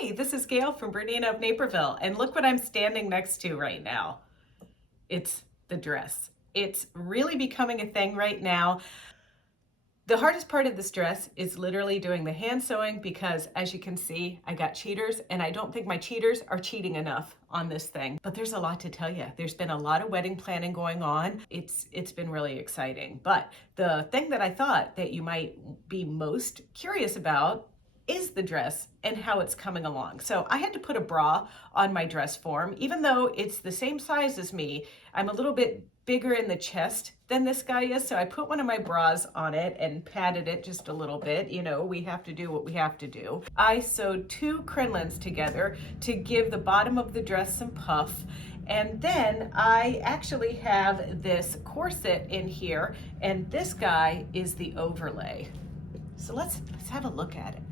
Hey, this is Gayle from BERNINA of Naperville, and look what I'm standing next to right now. It's the dress. It's really becoming a thing right now. The hardest part of this dress is literally doing the hand sewing because, as you can see, I got cheaters, and I don't think my cheaters are cheating enough on this thing. But there's a lot to tell you. There's been a lot of wedding planning going on. It's been really exciting. But the thing that I thought that you might be most curious about is the dress and how it's coming along. So I had to put a bra on my dress form. Even though it's the same size as me, I'm a little bit bigger in the chest than this guy is. So I put one of my bras on it and padded it just a little bit. You know, we have to do what we have to do. I sewed 2 crinolines together to give the bottom of the dress some puff. And then I actually have this corset in here, and this guy is the overlay. So let's have a look at it.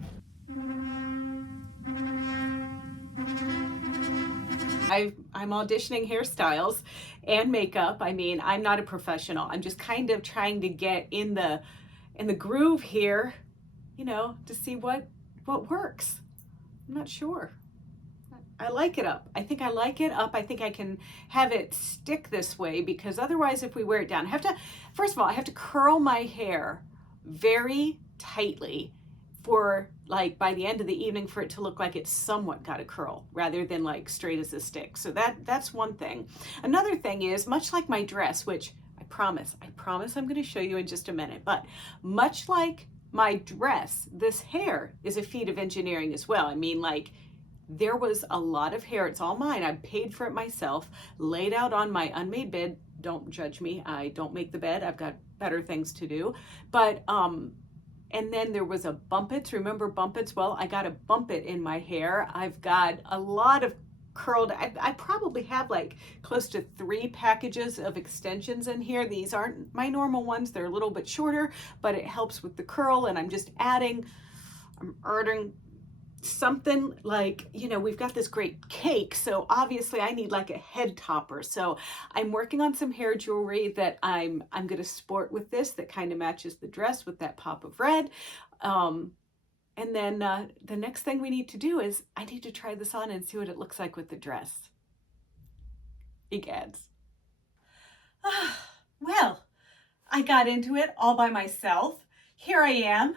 I'm auditioning hairstyles and makeup. I mean, I'm not a professional. I'm just kind of trying to get in the groove here, you know, to see what works. I'm not sure. I like it up. I think I like it up. I think I can have it stick this way, because otherwise if we wear it down, first of all, I have to curl my hair very tightly for, like, by the end of the evening, for it to look like it's somewhat got a curl rather than like straight as a stick. So that's one thing. Another thing is, much like my dress, which I promise I'm going to show you in just a minute, but much like my dress, this hair is a feat of engineering as well. I mean, like, there was a lot of hair. It's all mine. I paid for it myself, laid out on my unmade bed. Don't judge me. I don't make the bed. I've got better things to do. But and then there was a bumpets. Remember bumpets? Well, I got a bumpet in my hair. I've got a lot of curled, I probably have like close to 3 packages of extensions in here. These aren't my normal ones. They're a little bit shorter, but it helps with the curl. And I'm adding something like, you know, we've got this great cake, so obviously I need like a head topper. So I'm working on some hair jewelry that I'm going to sport with this, that kind of matches the dress with that pop of red. And then the next thing we need to do is I need to try this on and see what it looks like with the dress. Egads. Well, I got into it all by myself. Here I am,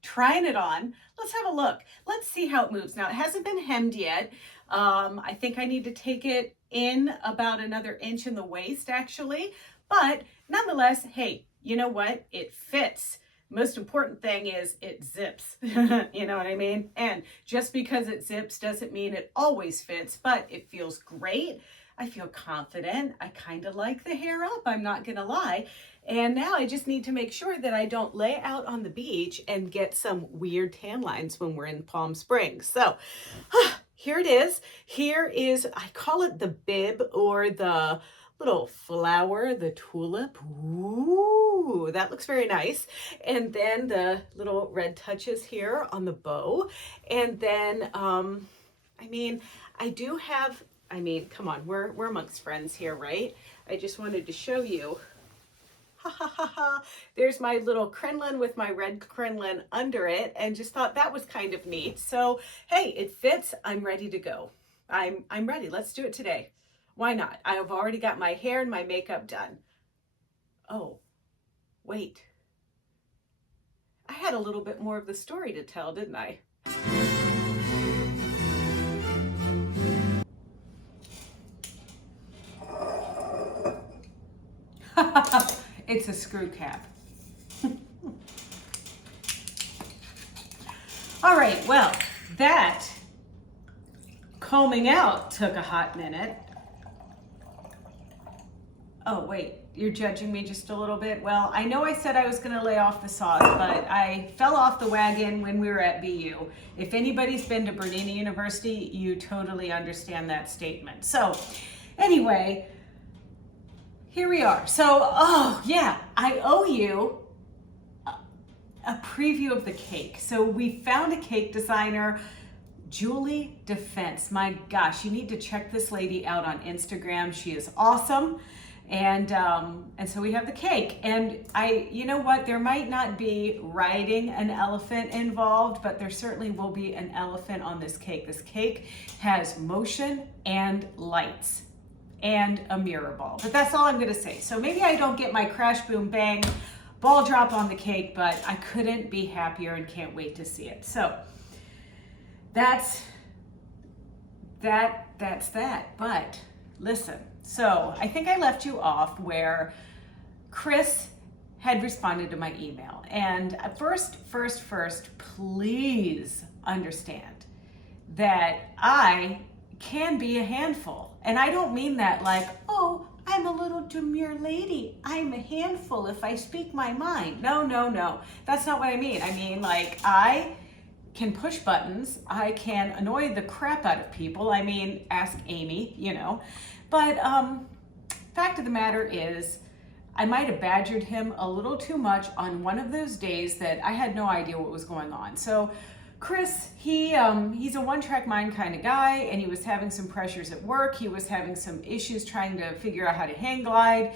trying it on. Let's have a look. Let's see how it moves. Now, it hasn't been hemmed yet. I think I need to take it in about another inch in the waist, actually. But nonetheless, hey, you know what? It fits. Most important thing is it zips. You know what I mean? And just because it zips doesn't mean it always fits, but it feels great. I feel confident. I kind of like the hair up, I'm not gonna lie. And now I just need to make sure that I don't lay out on the beach and get some weird tan lines when we're in Palm Springs. So here it is. Here is, I call it the bib, or the little flower, the tulip. Ooh, that looks very nice. And then the little red touches here on the bow. And then, I mean, come on, we're amongst friends here, right? I just wanted to show you. Ha ha ha ha. There's my little crinoline with my red crinoline under it, and just thought that was kind of neat. So, hey, it fits. I'm ready to go. I'm ready. Let's do it today. Why not? I've already got my hair and my makeup done. Oh, wait. I had a little bit more of the story to tell, didn't I? It's a screw cap. All right, well, that combing out took a hot minute. Oh, wait, you're judging me just a little bit? Well, I know I said I was gonna lay off the sauce, but I fell off the wagon when we were at BU. If anybody's been to Bernina University, you totally understand that statement. So anyway, here we are. So, oh yeah, I owe you a preview of the cake. So we found a cake designer, Julie Defense. My gosh, you need to check this lady out on Instagram. She is awesome. And so we have the cake. And you know what? There might not be riding an elephant involved, but there certainly will be an elephant on this cake. This cake has motion and lights and a mirror ball. But that's all I'm gonna say. So maybe I don't get my crash, boom, bang, ball drop on the cake, but I couldn't be happier and can't wait to see it. So that's that. But listen, so I think I left you off where Chris had responded to my email. And first, please understand that I can be a handful. And I don't mean that like, oh, I'm a little demure lady. I'm a handful if I speak my mind. No. That's not what I mean. I mean, like, I can push buttons. I can annoy the crap out of people. I mean, ask Amy, you know. But fact of the matter is, I might have badgered him a little too much on one of those days that I had no idea what was going on. So Chris, he's a one-track mind kind of guy, and he was having some pressures at work. He was having some issues trying to figure out how to hang glide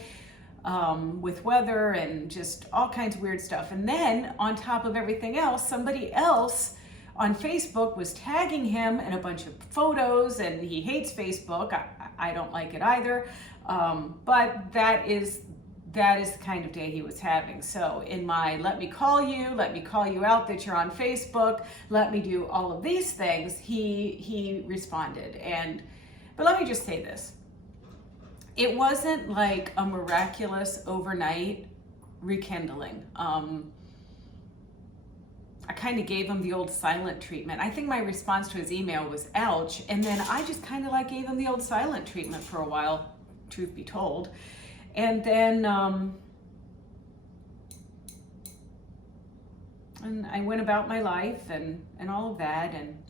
with weather and just all kinds of weird stuff. And then on top of everything else, somebody else on Facebook was tagging him in a bunch of photos, and he hates Facebook. I don't like it either. But that is the kind of day he was having. So in my let me call you out that you're on Facebook, let me do all of these things, he responded. But let me just say this. It wasn't like a miraculous overnight rekindling. I kind of gave him the old silent treatment. I think my response to his email was ouch, and then I just kind of like gave him the old silent treatment for a while, truth be told. And then and I went about my life and all of that. And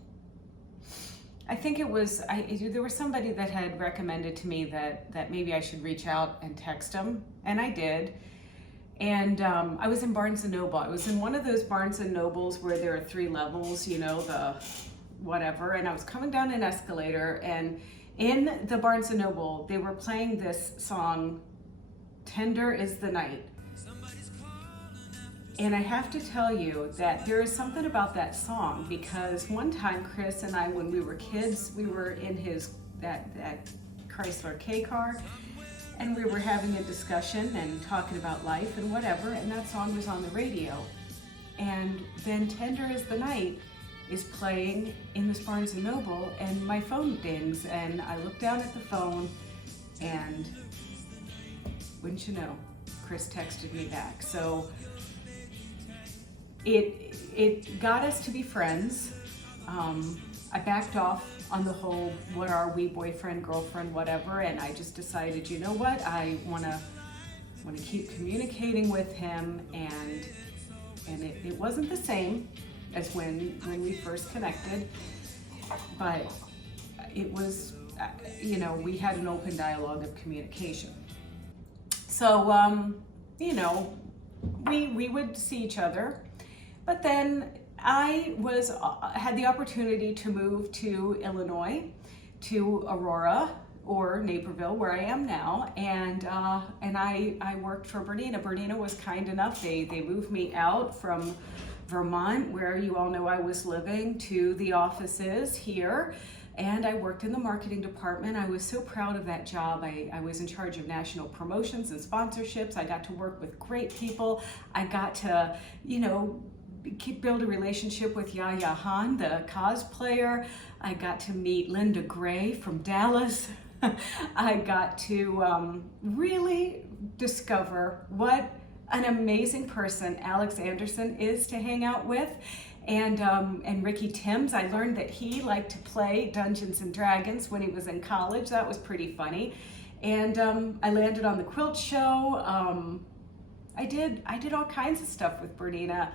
I think it was, there was somebody that had recommended to me that maybe I should reach out and text him, and I did. And I was in Barnes & Noble. I was in one of those Barnes & Nobles where there are 3 levels, you know, the whatever. And I was coming down an escalator, and in the Barnes & Noble, they were playing this song, Tender is the Night. And I have to tell you that there is something about that song, because one time Chris and I, when we were kids, we were in that Chrysler K car, and we were having a discussion and talking about life and whatever, and that song was on the radio. And then Tender is the Night is playing in this Barnes & Noble, and my phone dings, and I look down at the phone, and wouldn't you know, Chris texted me back. So it got us to be friends. I backed off on the whole, what are we, boyfriend, girlfriend, whatever, and I just decided, you know what, I want to keep communicating with him, and it wasn't the same as when we first connected, but it was, you know, we had an open dialogue of communication. So, you know, we would see each other, but then I had the opportunity to move to Illinois, to Aurora or Naperville, where I am now, and I worked for Bernina. Bernina was kind enough; they moved me out from Vermont, where you all know I was living, to the offices here, and I worked in the marketing department. I was so proud of that job. I was in charge of national promotions and sponsorships. I got to work with great people. I got to, you know, build a relationship with Yaya Han, the cosplayer. I got to meet Linda Gray from Dallas. I got to really discover what an amazing person Alex Anderson is to hang out with. And Ricky Timms, I learned that he liked to play Dungeons and Dragons when he was in college. That was pretty funny. And I landed on the quilt show. I did all kinds of stuff with Bernina.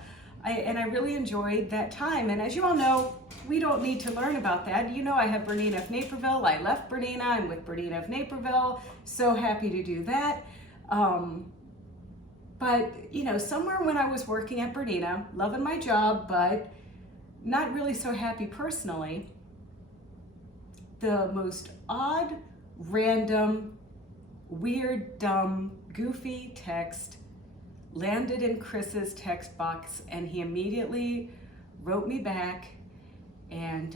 And I really enjoyed that time. And as you all know, we don't need to learn about that. You know, I have BERNINA of Naperville. I left Bernina. I'm with BERNINA of Naperville. So happy to do that. But, you know, somewhere when I was working at Bernina, loving my job, but not really so happy personally, the most odd, random weird, dumb, goofy text landed in Chris's text box, and he immediately wrote me back. And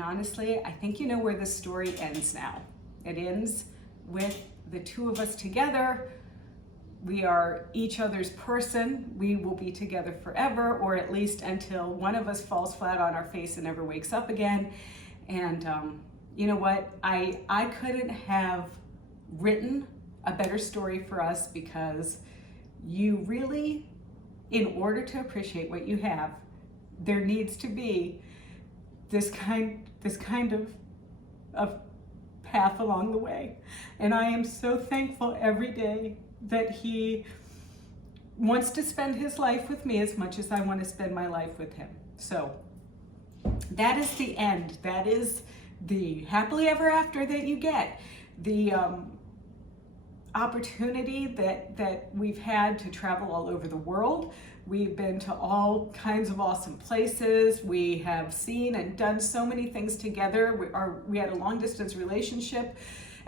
honestly, I think you know where this story ends now. It ends with the two of us together. We are each other's person. We will be together forever, or at least until one of us falls flat on our face and never wakes up again. And you know what? I couldn't have written a better story for us, because you really, in order to appreciate what you have, there needs to be this kind of path along the way. And I am so thankful every day that he wants to spend his life with me as much as I want to spend my life with him. So that is the end. That is the happily ever after that you get. The opportunity that we've had to travel all over the world. We've been to all kinds of awesome places. We have seen and done so many things together. We had a long distance relationship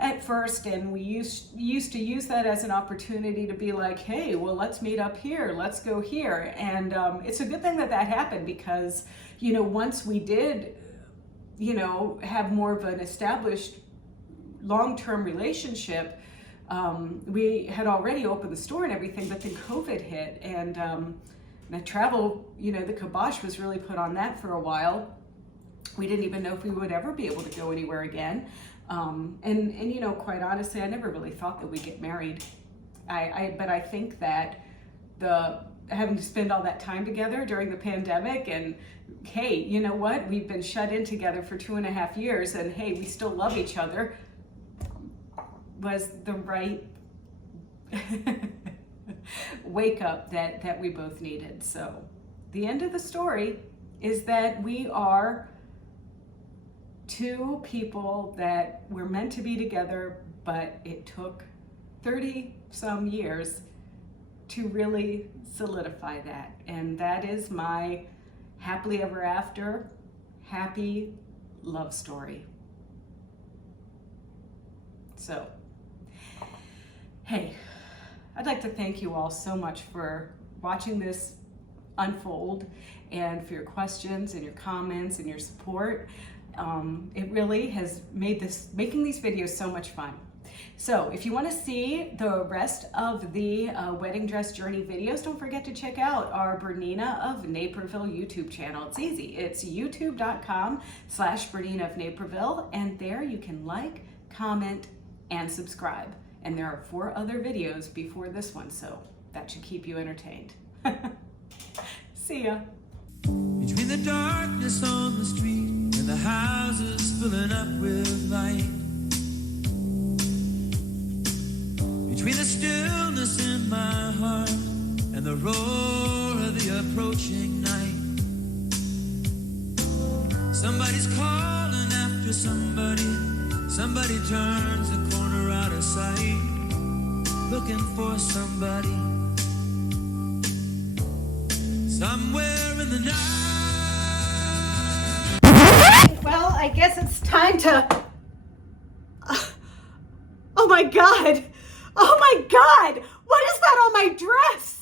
at first, and we used to use that as an opportunity to be like, hey, well, let's meet up here, let's go here. And it's a good thing that happened, because, you know, once we did, you know, have more of an established long-term relationship, we had already opened the store and everything, but then COVID hit, and the travel, you know, the kibosh was really put on that for a while. We didn't even know if we would ever be able to go anywhere again. And you know, quite honestly, I never really thought that we'd get married. But I think that having to spend all that time together during the pandemic, and hey, you know what? We've been shut in together for 2.5 years, and hey, we still love each other, was the right wake up that we both needed. So the end of the story is that we are two people that were meant to be together, but it took 30 some years to really solidify that. And that is my happily ever after, happy love story. So, hey, I'd like to thank you all so much for watching this unfold, and for your questions and your comments and your support. It really has made making these videos so much fun. So if you want to see the rest of the wedding dress journey videos, don't forget to check out our BERNINA of Naperville YouTube channel. It's easy. It's youtube.com/BERNINA of Naperville, and there you can like, comment, and subscribe. And there are 4 other videos before this one, so that should keep you entertained. See ya. Between the darkness on the street and the houses filling up with light, between the stillness in my heart and the roar of the approaching night, somebody's calling after somebody. Somebody turns the corner out of sight, looking for somebody somewhere in the night. Well, I guess it's time to... Oh my God! Oh my God! What is that on my dress?